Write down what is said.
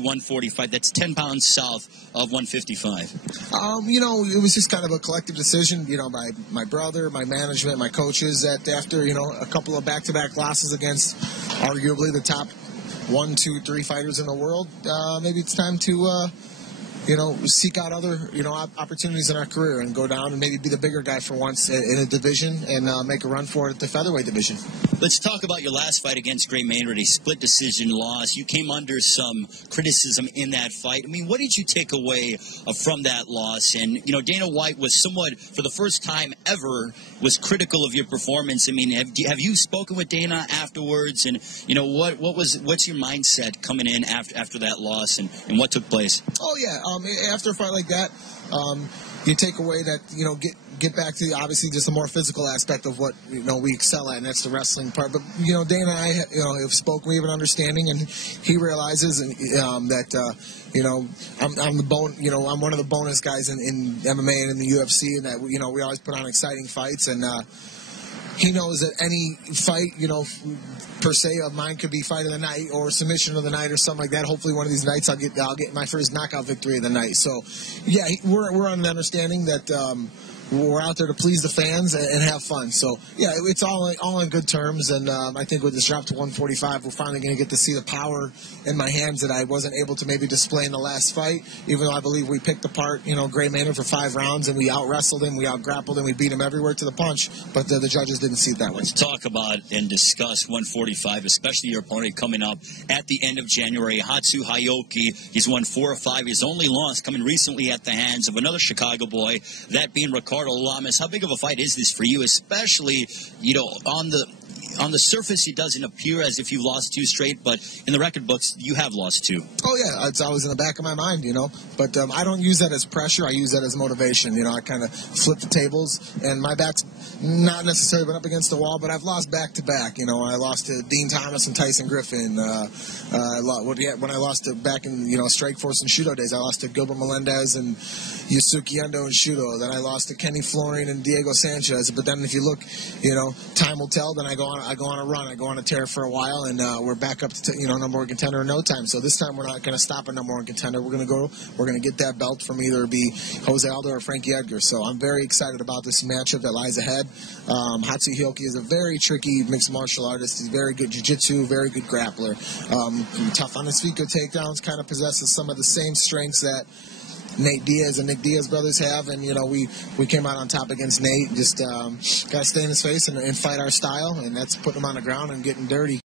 145. That's 10 pounds south of 155. It was just kind of a collective decision, by my brother, my management, my coaches, that after, a couple of back-to-back losses against arguably the top 1, 2, 3 fighters in the world, maybe it's time to, seek out other, opportunities in our career and go down and maybe be the bigger guy for once in a division and make a run for it at the featherweight division. Let's talk about your last fight against Gray Maynard, a split decision loss. You came under some criticism in that fight. I mean, what did you take away from that loss? And, Dana White was somewhat, for the first time ever, was critical of your performance. I mean, have you spoken with Dana afterwards? And, what's your mindset coming in after that loss and what took place? Oh, yeah. After a fight like that, you take away that, get back to obviously just a more physical aspect of what, we excel at, and that's the wrestling part. But, Dana and I, have spoken, we have an understanding, and he realizes that, I'm the bone, I'm one of the bonus guys in MMA and in the UFC, and that, we always put on exciting fights, and, he knows that any fight, per se of mine could be fight of the night or submission of the night or something like that. Hopefully one of these nights I'll get my first knockout victory of the night. So, yeah, we're on the understanding that we're out there to please the fans and have fun. So, yeah, it's all on good terms. And I think with this drop to 145, we're finally going to get to see the power in my hands that I wasn't able to maybe display in the last fight, even though I believe we picked apart, Gray Maynard for 5 rounds, and we out-wrestled him, we out-grappled him, we beat him everywhere to the punch, but the judges didn't see it that way. Let's talk about and discuss 145, especially your opponent coming up at the end of January, Hatsu Hayoki. He's won 4 or 5. His only loss coming recently at the hands of another Chicago boy, that being Ricardo Lamas. How big of a fight is this for you, especially, on the surface, it doesn't appear as if you've lost 2 straight, but in the record books, you have lost 2. Oh, yeah. It's always in the back of my mind, But I don't use that as pressure. I use that as motivation. I kind of flip the tables, and my back's not necessarily been up against the wall, but I've lost back-to-back. I lost to Dean Thomas and Tyson Griffin. When I lost to back in, Strikeforce and Shudo days, I lost to Gilbert Melendez and Yusuke Endo and Shudo. Then I lost to Kenny Florian and Diego Sanchez. But then if you look, time will tell. Then I go on a run. I go on a tear for a while, and we're back up to number 1 contender in no time. So this time we're not going to stop a number 1 contender. We're going to get that belt from either be Jose Aldo or Frankie Edgar. So I'm very excited about this matchup that lies ahead. Hatsu Hayoki is a very tricky mixed martial artist. He's very good jiu-jitsu, very good grappler. Tough on his feet, good takedowns, kind of possesses some of the same strengths that Nate Diaz and Nick Diaz brothers have, and we came out on top against Nate. Just got to stay in his face and fight our style, and that's putting him on the ground and getting dirty.